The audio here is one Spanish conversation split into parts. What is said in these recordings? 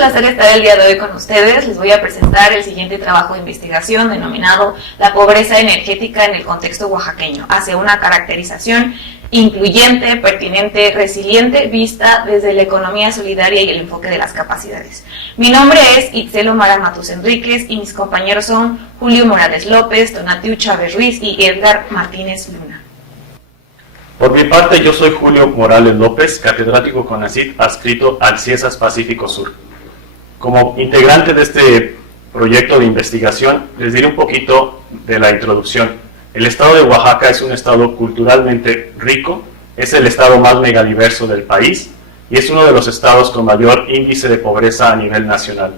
placer estar el día de hoy con ustedes. Les voy a presentar el siguiente trabajo de investigación denominado La pobreza energética en el contexto oaxaqueño, hacia una caracterización incluyente, pertinente, resiliente, vista desde la economía solidaria y el enfoque de las capacidades. Mi nombre es Itzel Omar Matus Enríquez y mis compañeros son Julio Morales López, Donatiu Chávez Ruiz y Edgar Martínez Luna. Por mi parte, yo soy Julio Morales López, catedrático CONACYT adscrito al CIESAS Pacífico Sur. Como integrante de este proyecto de investigación, les diré un poquito de la introducción. El estado de Oaxaca es un estado culturalmente rico, es el estado más megadiverso del país y es uno de los estados con mayor índice de pobreza a nivel nacional.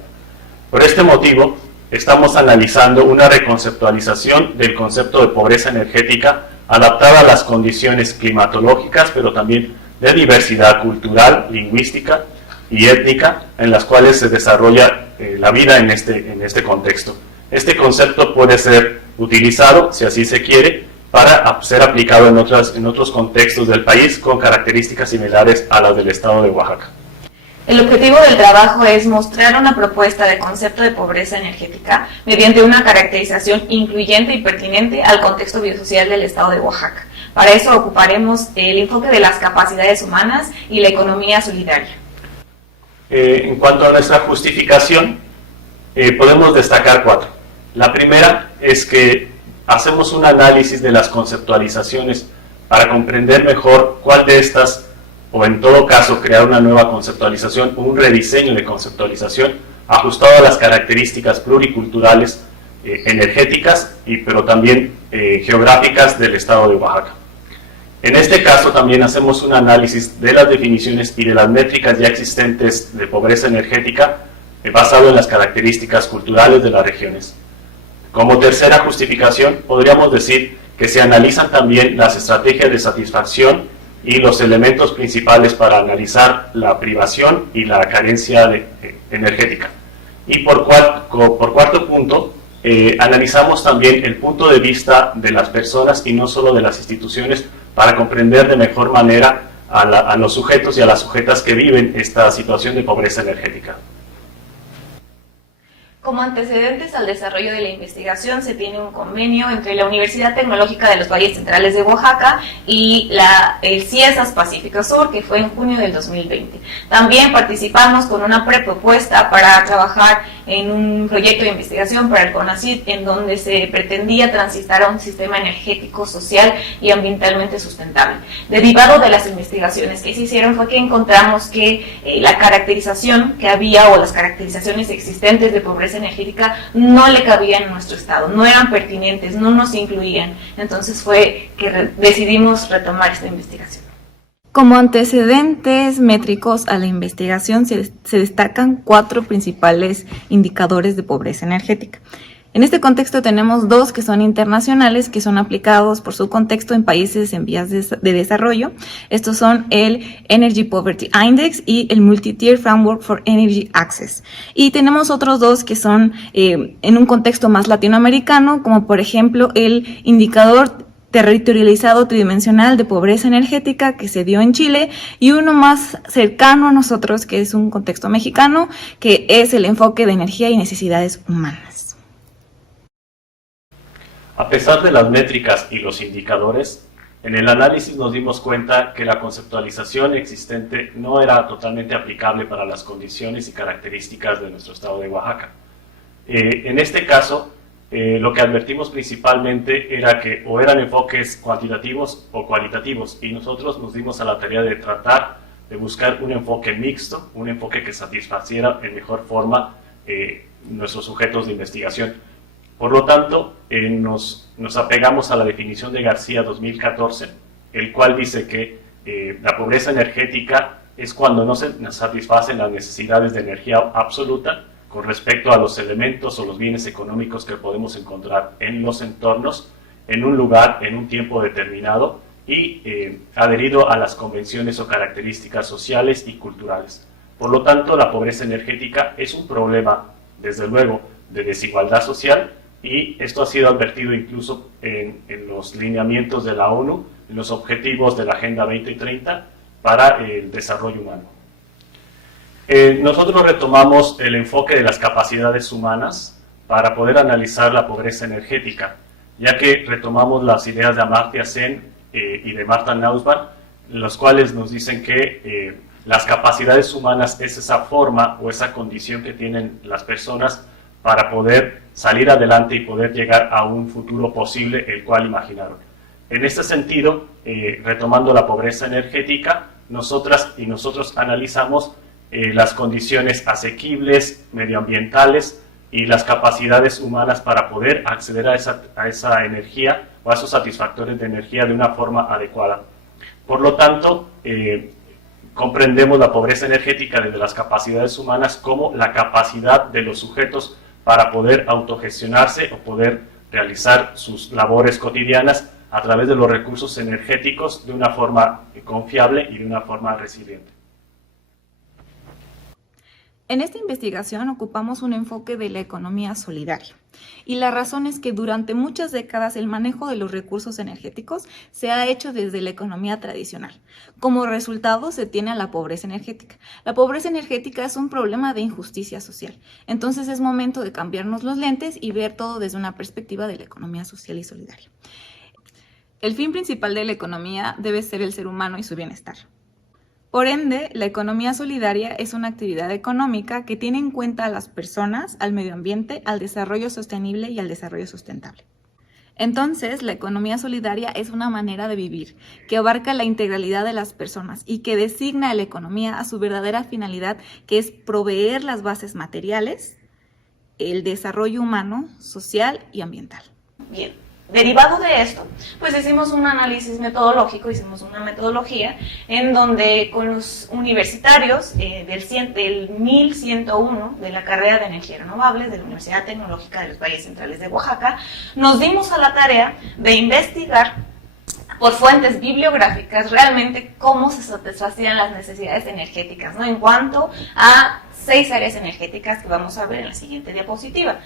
Por este motivo, estamos analizando una reconceptualización del concepto de pobreza energética adaptada a las condiciones climatológicas, pero también de diversidad cultural, lingüística y étnica en las cuales se desarrolla la vida en este contexto. Este concepto puede ser utilizado, si así se quiere, para ser aplicado en otros contextos del país con características similares a las del estado de Oaxaca. El objetivo del trabajo es mostrar una propuesta de concepto de pobreza energética mediante una caracterización incluyente y pertinente al contexto biosocial del estado de Oaxaca. Para eso ocuparemos el enfoque de las capacidades humanas y la economía solidaria. En cuanto a nuestra justificación, podemos destacar 4. La primera es que hacemos un análisis de las conceptualizaciones para comprender mejor cuál de estas, o en todo caso crear una nueva conceptualización, un rediseño de conceptualización ajustado a las características pluriculturales, energéticas, pero también geográficas del estado de Oaxaca. En este caso también hacemos un análisis de las definiciones y de las métricas ya existentes de pobreza energética basado en las características culturales de las regiones. Como tercera justificación, podríamos decir que se analizan también las estrategias de satisfacción y los elementos principales para analizar la privación y la carencia energética. Y por cuarto punto, analizamos también el punto de vista de las personas y no solo de las instituciones para comprender de mejor manera a los sujetos y a las sujetas que viven esta situación de pobreza energética. Como antecedentes al desarrollo de la investigación se tiene un convenio entre la Universidad Tecnológica de los Valles Centrales de Oaxaca y el CIESAS Pacífico Sur, que fue en junio del 2020. También participamos con una prepropuesta para trabajar en un proyecto de investigación para el CONACYT en donde se pretendía transitar a un sistema energético, social y ambientalmente sustentable. Derivado de las investigaciones que se hicieron fue que encontramos que la caracterización que había o las caracterizaciones existentes de pobreza energética no le cabían en nuestro estado, no eran pertinentes, no nos incluían. Entonces fue que decidimos retomar esta investigación. Como antecedentes métricos a la investigación se destacan 4 principales indicadores de pobreza energética. En este contexto tenemos 2 que son internacionales, que son aplicados por su contexto en países en vías de desarrollo. Estos son el Energy Poverty Index y el Multi-Tier Framework for Energy Access. Y tenemos otros 2 que son en un contexto más latinoamericano, como por ejemplo el indicador territorializado tridimensional de pobreza energética que se dio en Chile, y uno más cercano a nosotros, que es un contexto mexicano, que es el enfoque de energía y necesidades humanas. A pesar de las métricas y los indicadores, en el análisis nos dimos cuenta que la conceptualización existente no era totalmente aplicable para las condiciones y características de nuestro estado de Oaxaca. En este caso, lo que advertimos principalmente era que o eran enfoques cuantitativos o cualitativos, y nosotros nos dimos a la tarea de tratar de buscar un enfoque mixto, un enfoque que satisfaciera en mejor forma nuestros sujetos de investigación. Por lo tanto, nos apegamos a la definición de García 2014, el cual dice que la pobreza energética es cuando no se satisfacen las necesidades de energía absoluta con respecto a los elementos o los bienes económicos que podemos encontrar en los entornos, en un lugar, en un tiempo determinado y adherido a las convenciones o características sociales y culturales. Por lo tanto, la pobreza energética es un problema, desde luego, de desigualdad social, y esto ha sido advertido incluso en los lineamientos de la ONU, en los objetivos de la Agenda 2030 para el desarrollo humano. Nosotros retomamos el enfoque de las capacidades humanas para poder analizar la pobreza energética, ya que retomamos las ideas de Amartya Sen y de Martha Nussbaum, los cuales nos dicen que las capacidades humanas es esa forma o esa condición que tienen las personas para poder salir adelante y poder llegar a un futuro posible el cual imaginaron. En este sentido, retomando la pobreza energética, nosotras y nosotros analizamos las condiciones asequibles, medioambientales y las capacidades humanas para poder acceder a esa energía o a esos satisfactores de energía de una forma adecuada. Por lo tanto, comprendemos la pobreza energética desde las capacidades humanas como la capacidad de los sujetos para poder autogestionarse o poder realizar sus labores cotidianas a través de los recursos energéticos de una forma confiable y de una forma resiliente. En esta investigación ocupamos un enfoque de la economía solidaria y la razón es que durante muchas décadas el manejo de los recursos energéticos se ha hecho desde la economía tradicional. Como resultado se tiene a la pobreza energética. La pobreza energética es un problema de injusticia social, entonces es momento de cambiarnos los lentes y ver todo desde una perspectiva de la economía social y solidaria. El fin principal de la economía debe ser el ser humano y su bienestar. Por ende, la economía solidaria es una actividad económica que tiene en cuenta a las personas, al medio ambiente, al desarrollo sostenible y al desarrollo sustentable. Entonces, la economía solidaria es una manera de vivir que abarca la integralidad de las personas y que designa a la economía a su verdadera finalidad, que es proveer las bases materiales, el desarrollo humano, social y ambiental. Bien. Derivado de esto, pues hicimos un análisis metodológico, hicimos una metodología en donde con los universitarios del 1101 de la carrera de energías renovables de la Universidad Tecnológica de los Valles Centrales de Oaxaca, nos dimos a la tarea de investigar por fuentes bibliográficas realmente cómo se satisfacían las necesidades energéticas, ¿no? En cuanto a 6 áreas energéticas que vamos a ver en la siguiente diapositiva.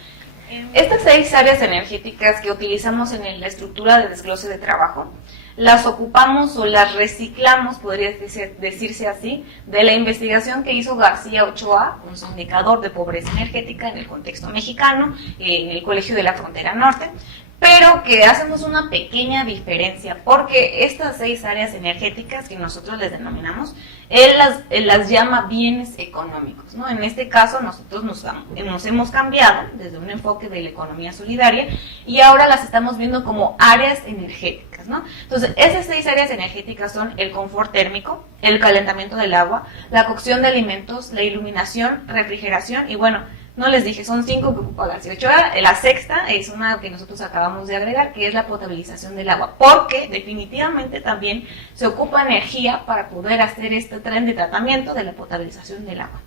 Estas 6 áreas energéticas que utilizamos en la estructura de desglose de trabajo, las ocupamos o las reciclamos, podría decirse así, de la investigación que hizo García Ochoa, un indicador de pobreza energética en el contexto mexicano, en el Colegio de la Frontera Norte, pero que hacemos una pequeña diferencia, porque estas 6 áreas energéticas que nosotros les denominamos, él las llama bienes económicos, ¿no? En este caso nosotros nos hemos cambiado desde un enfoque de la economía solidaria y ahora las estamos viendo como áreas energéticas, ¿no? Entonces, esas 6 áreas energéticas son el confort térmico, el calentamiento del agua, la cocción de alimentos, la iluminación, refrigeración y bueno, no les dije, son 5 que ocupa García Ochoa. La sexta es una que nosotros acabamos de agregar, que es la potabilización del agua, porque definitivamente también se ocupa energía para poder hacer este tren de tratamiento de la potabilización del agua.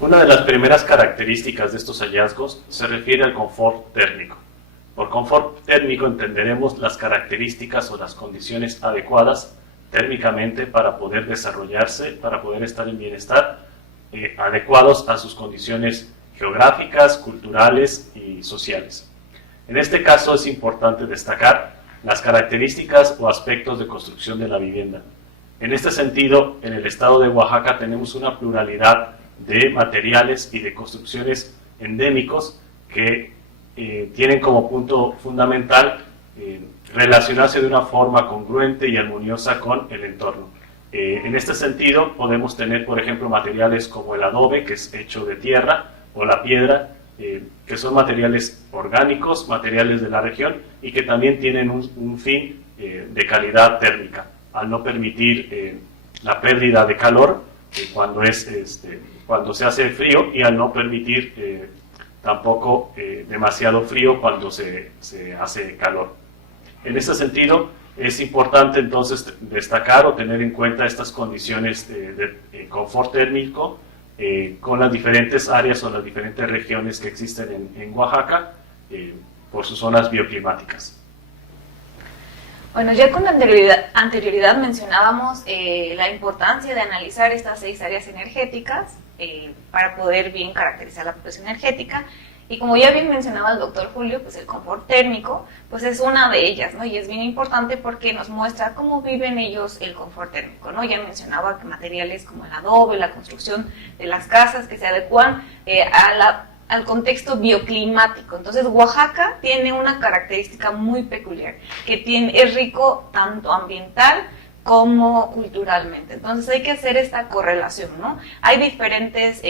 Una de las primeras características de estos hallazgos se refiere al confort térmico. Por confort térmico entenderemos las características o las condiciones adecuadas térmicamente para poder desarrollarse, para poder estar en bienestar, adecuados a sus condiciones geográficas, culturales y sociales. En este caso es importante destacar las características o aspectos de construcción de la vivienda. En este sentido, en el estado de Oaxaca tenemos una pluralidad de materiales y de construcciones endémicos que tienen como punto fundamental relacionarse de una forma congruente y armoniosa con el entorno. En este sentido podemos tener, por ejemplo, materiales como el adobe, que es hecho de tierra, o la piedra, que son materiales orgánicos, materiales de la región, y que también tienen un fin de calidad térmica, al no permitir la pérdida de calor cuando se hace frío, y al no permitir tampoco demasiado frío cuando se hace calor. En este sentido, es importante entonces destacar o tener en cuenta estas condiciones de confort térmico con las diferentes áreas o las diferentes regiones que existen en Oaxaca por sus zonas bioclimáticas. Bueno, ya con anterioridad mencionábamos la importancia de analizar estas 6 áreas energéticas para poder bien caracterizar la pobreza energética. Y como ya bien mencionaba el doctor Julio, pues el confort térmico pues es una de ellas, ¿no? Y es bien importante porque nos muestra cómo viven ellos el confort térmico, ¿no? Ya mencionaba que materiales como el adobe, la construcción de las casas que se adecuan al contexto bioclimático. Entonces Oaxaca tiene una característica muy peculiar, que es rico tanto ambiental como culturalmente. Entonces hay que hacer esta correlación, ¿no? Hay diferentes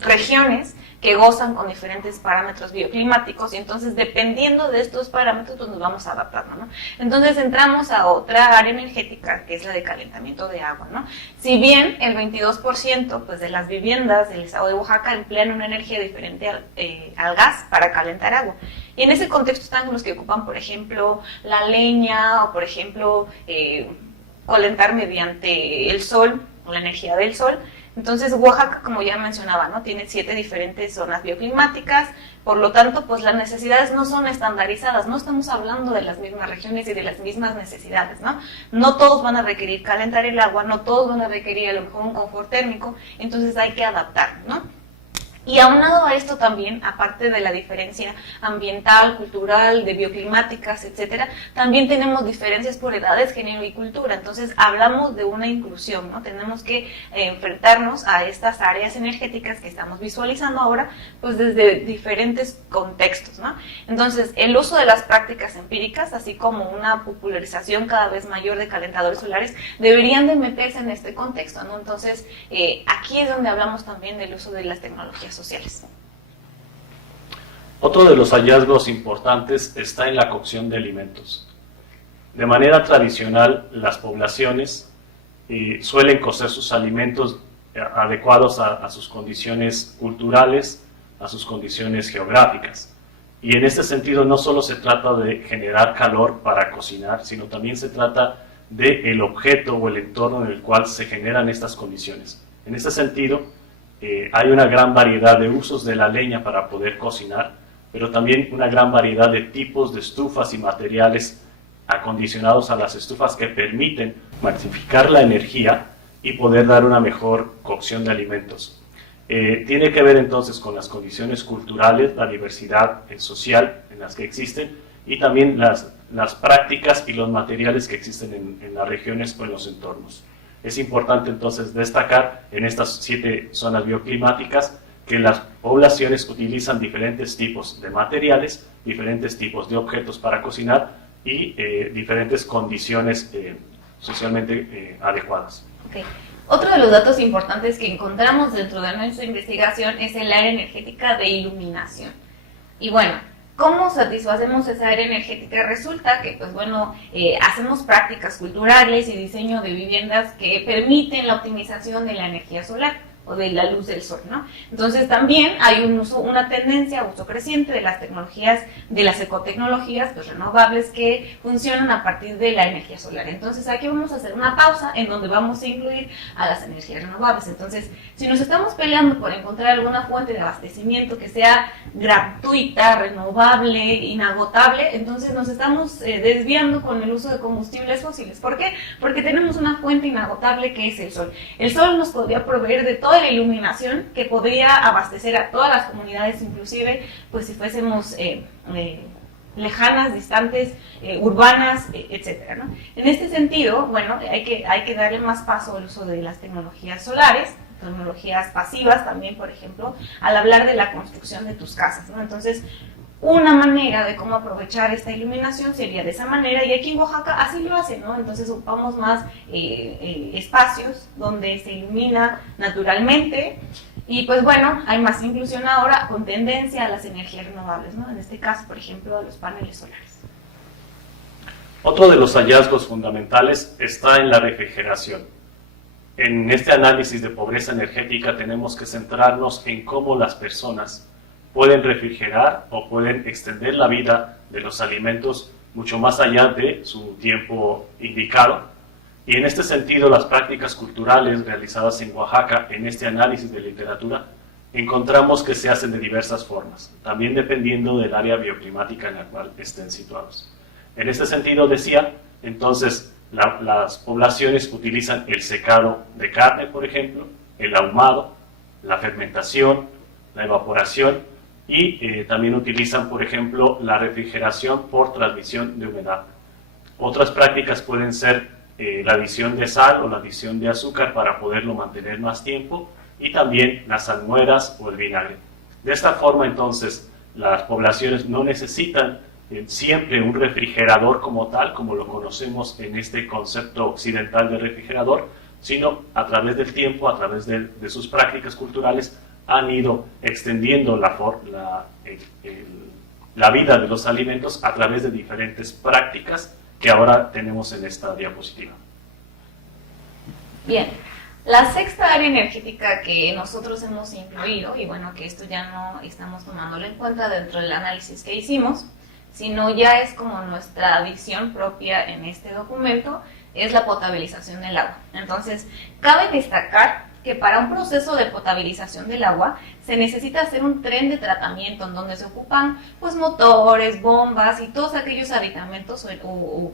regiones que gozan con diferentes parámetros bioclimáticos y entonces dependiendo de estos parámetros pues nos vamos adaptando, ¿no? Entonces entramos a otra área energética que es la de calentamiento de agua, ¿no? Si bien el 22% pues, de las viviendas del estado de Oaxaca emplean una energía diferente al gas para calentar agua. Y en ese contexto están los que ocupan, por ejemplo, la leña o, por ejemplo, calentar mediante el sol o la energía del sol. Entonces Oaxaca, como ya mencionaba, ¿no? Tiene 7 diferentes zonas bioclimáticas, por lo tanto, pues las necesidades no son estandarizadas, no estamos hablando de las mismas regiones y de las mismas necesidades, ¿no? No todos van a requerir calentar el agua, no todos van a requerir a lo mejor un confort térmico, entonces hay que adaptar, ¿no? Y aunado a esto también, aparte de la diferencia ambiental, cultural, de bioclimáticas, etcétera, también tenemos diferencias por edades, género y cultura. Entonces hablamos de una inclusión, ¿no? Tenemos que enfrentarnos a estas áreas energéticas que estamos visualizando ahora, pues desde diferentes contextos, ¿no? Entonces el uso de las prácticas empíricas, así como una popularización cada vez mayor de calentadores solares, deberían de meterse en este contexto, ¿no? Entonces aquí es donde hablamos también del uso de las tecnologías sociales. Otro de los hallazgos importantes está en la cocción de alimentos. De manera tradicional, las poblaciones suelen cocer sus alimentos adecuados a sus condiciones culturales, a sus condiciones geográficas. Y en este sentido no solo se trata de generar calor para cocinar, sino también se trata del objeto o el entorno en el cual se generan estas condiciones. En este sentido, hay una gran variedad de usos de la leña para poder cocinar, pero también una gran variedad de tipos de estufas y materiales acondicionados a las estufas que permiten maximizar la energía y poder dar una mejor cocción de alimentos. Tiene que ver entonces con las condiciones culturales, la diversidad social en las que existen y también las prácticas y los materiales que existen en las regiones o en los entornos. Es importante entonces destacar en estas 7 zonas bioclimáticas que las poblaciones utilizan diferentes tipos de materiales, diferentes tipos de objetos para cocinar y diferentes condiciones socialmente adecuadas. Okay. Otro de los datos importantes que encontramos dentro de nuestra investigación es el área energética de iluminación. Y bueno, ¿cómo satisfacemos esa área energética? Resulta que, pues bueno, hacemos prácticas culturales y diseño de viviendas que permiten la optimización de la energía solar o de la luz del sol, ¿no? Entonces también hay una tendencia a uso creciente de las tecnologías, de las ecotecnologías pues, renovables que funcionan a partir de la energía solar. Entonces aquí vamos a hacer una pausa en donde vamos a incluir a las energías renovables. Entonces, si nos estamos peleando por encontrar alguna fuente de abastecimiento que sea gratuita, renovable, inagotable, entonces nos estamos desviando con el uso de combustibles fósiles. ¿Por qué? Porque tenemos una fuente inagotable que es el sol. El sol nos podría proveer de toda la iluminación que podría abastecer a todas las comunidades, inclusive pues si fuésemos lejanas, distantes, urbanas, etcétera, ¿no? En este sentido, bueno, hay que darle más paso al uso de las tecnologías solares, tecnologías pasivas también, por ejemplo, al hablar de la construcción de tus casas, ¿no? Entonces, una manera de cómo aprovechar esta iluminación sería de esa manera, y aquí en Oaxaca así lo hacen, ¿no? Entonces ocupamos más espacios donde se ilumina naturalmente, y pues bueno, hay más inclusión ahora con tendencia a las energías renovables, ¿no? En este caso, por ejemplo, a los paneles solares. Otro de los hallazgos fundamentales está en la refrigeración. En este análisis de pobreza energética tenemos que centrarnos en cómo las personas pueden refrigerar o pueden extender la vida de los alimentos mucho más allá de su tiempo indicado. Y en este sentido, las prácticas culturales realizadas en Oaxaca, en este análisis de literatura, encontramos que se hacen de diversas formas, también dependiendo del área bioclimática en la cual estén situados. En este sentido, decía, entonces, las poblaciones utilizan el secado de carne, por ejemplo, el ahumado, la fermentación, la evaporación y también utilizan, por ejemplo, la refrigeración por transmisión de humedad. Otras prácticas pueden ser la adición de sal o la adición de azúcar para poderlo mantener más tiempo, y también las salmueras o el vinagre. De esta forma, entonces, las poblaciones no necesitan siempre un refrigerador como tal, como lo conocemos en este concepto occidental de refrigerador, sino a través del tiempo, a través de sus prácticas culturales, han ido extendiendo la vida de los alimentos a través de diferentes prácticas que ahora tenemos en esta diapositiva. Bien, la sexta área energética que nosotros hemos incluido, y bueno, que esto ya no estamos tomándolo en cuenta dentro del análisis que hicimos, sino ya es como nuestra visión propia en este documento, es la potabilización del agua. Entonces, cabe destacar que para un proceso de potabilización del agua se necesita hacer un tren de tratamiento en donde se ocupan pues motores, bombas y todos aquellos aditamentos o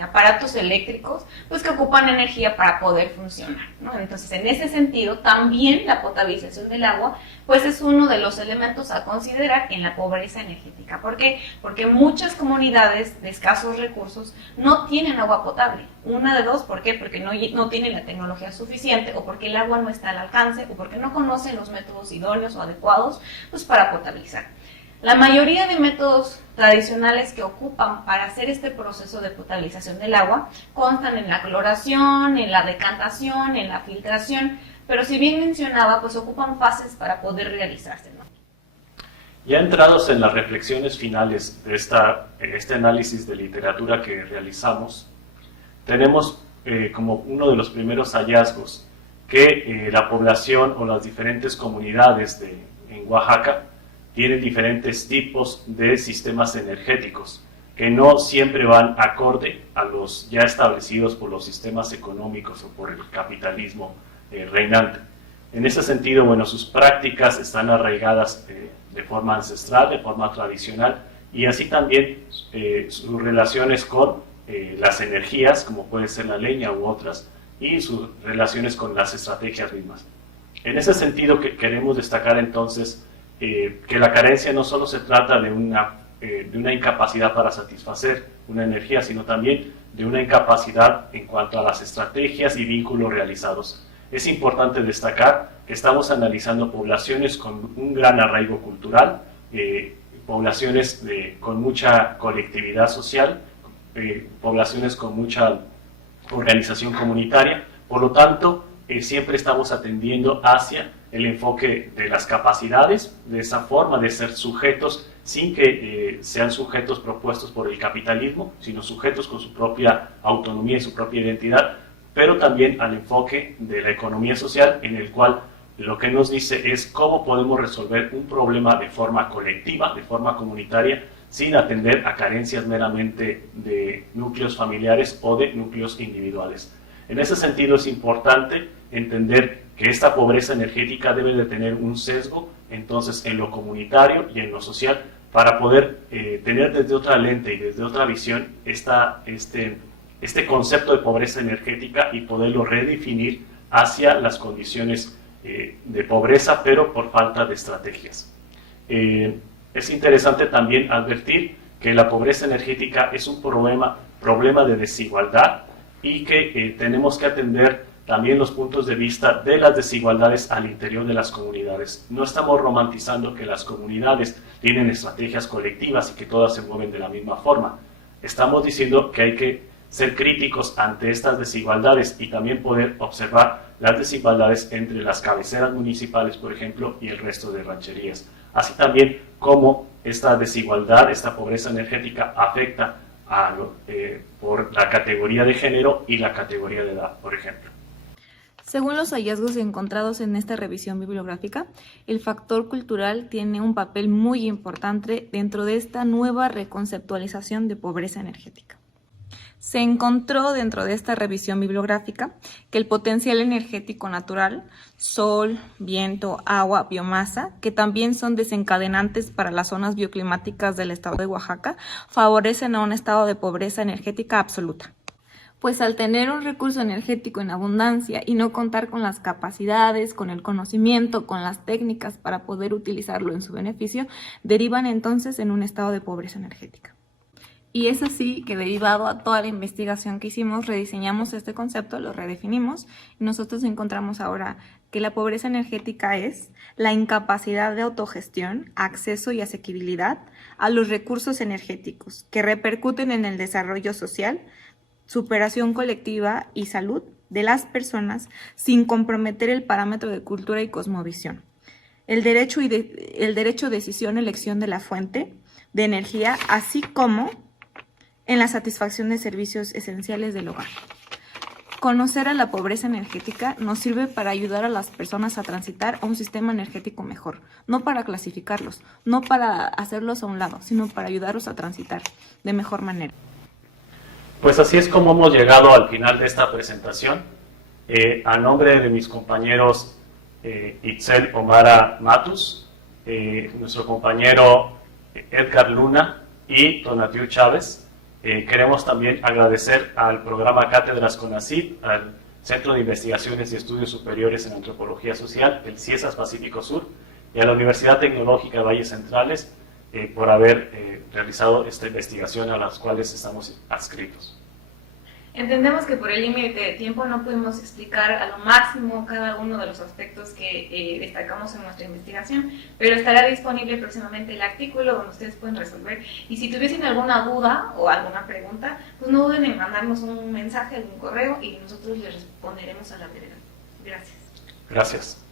aparatos eléctricos pues que ocupan energía para poder funcionar, ¿no? Entonces, en ese sentido, también la potabilización del agua pues es uno de los elementos a considerar en la pobreza energética. ¿Por qué? Porque muchas comunidades de escasos recursos no tienen agua potable. Una de dos, ¿por qué? Porque no tienen la tecnología suficiente, o porque el agua no está al alcance, o porque no conocen los métodos idóneos o adecuados pues para potabilizar. La mayoría de métodos tradicionales que ocupan para hacer este proceso de potabilización del agua constan en la cloración, en la decantación, en la filtración, pero si bien mencionaba, pues ocupan fases para poder realizarse, ¿no? Ya entrados en las reflexiones finales de este análisis de literatura que realizamos, tenemos como uno de los primeros hallazgos que la población o las diferentes comunidades en Oaxaca tienen diferentes tipos de sistemas energéticos que no siempre van acorde a los ya establecidos por los sistemas económicos o por el capitalismo reinante. En ese sentido, bueno, sus prácticas están arraigadas de forma ancestral, de forma tradicional, y así también sus relaciones con las energías, como puede ser la leña u otras, y sus relaciones con las estrategias mismas. En ese sentido, que queremos destacar entonces que la carencia no solo se trata de una incapacidad para satisfacer una energía, sino también de una incapacidad en cuanto a las estrategias y vínculos realizados. Es importante destacar que estamos analizando poblaciones con un gran arraigo cultural, poblaciones con mucha colectividad social, poblaciones con mucha organización comunitaria. Por lo tanto, siempre estamos atendiendo hacia el enfoque de las capacidades, de esa forma de ser sujetos sin que sean sujetos propuestos por el capitalismo, sino sujetos con su propia autonomía y su propia identidad, pero también al enfoque de la economía social, en el cual lo que nos dice es cómo podemos resolver un problema de forma colectiva, de forma comunitaria, sin atender a carencias meramente de núcleos familiares o de núcleos individuales. En ese sentido es importante entender que esta pobreza energética debe de tener un sesgo entonces en lo comunitario y en lo social para poder tener desde otra lente y desde otra visión este concepto de pobreza energética y poderlo redefinir hacia las condiciones de pobreza, pero por falta de estrategias. Es interesante también advertir que la pobreza energética es un problema de desigualdad y que tenemos que atender también los puntos de vista de las desigualdades al interior de las comunidades. No estamos romantizando que las comunidades tienen estrategias colectivas y que todas se mueven de la misma forma. Estamos diciendo que hay que ser críticos ante estas desigualdades y también poder observar las desigualdades entre las cabeceras municipales, por ejemplo, y el resto de rancherías. Así también cómo esta desigualdad, esta pobreza energética afecta por la categoría de género y la categoría de edad, por ejemplo. Según los hallazgos encontrados en esta revisión bibliográfica, el factor cultural tiene un papel muy importante dentro de esta nueva reconceptualización de pobreza energética. Se encontró dentro de esta revisión bibliográfica que el potencial energético natural, sol, viento, agua, biomasa, que también son desencadenantes para las zonas bioclimáticas del estado de Oaxaca, favorecen a un estado de pobreza energética absoluta. Pues al tener un recurso energético en abundancia y no contar con las capacidades, con el conocimiento, con las técnicas para poder utilizarlo en su beneficio, derivan entonces en un estado de pobreza energética. Y es así que, derivado a toda la investigación que hicimos, rediseñamos este concepto, lo redefinimos y nosotros encontramos ahora que la pobreza energética es la incapacidad de autogestión, acceso y asequibilidad a los recursos energéticos que repercuten en el desarrollo social, superación colectiva y salud de las personas sin comprometer el parámetro de cultura y cosmovisión. El derecho a decisión, elección de la fuente de energía, así como en la satisfacción de servicios esenciales del hogar. Conocer a la pobreza energética nos sirve para ayudar a las personas a transitar a un sistema energético mejor, no para clasificarlos, no para hacerlos a un lado, sino para ayudarlos a transitar de mejor manera. Pues así es como hemos llegado al final de esta presentación. A nombre de mis compañeros Itzel Omara Matus, nuestro compañero Edgar Luna y Tonatiu Chávez, queremos también agradecer al programa Cátedras CONACYT, al Centro de Investigaciones y Estudios Superiores en Antropología Social, el CIESAS Pacífico Sur, y a la Universidad Tecnológica de Valles Centrales por haber realizado esta investigación a las cuales estamos adscritos. Entendemos que por el límite de tiempo no pudimos explicar a lo máximo cada uno de los aspectos que destacamos en nuestra investigación, pero estará disponible próximamente el artículo donde ustedes pueden resolver. Y si tuviesen alguna duda o alguna pregunta, pues no duden en mandarnos un mensaje, algún correo y nosotros les responderemos a la brevedad. Gracias. Gracias.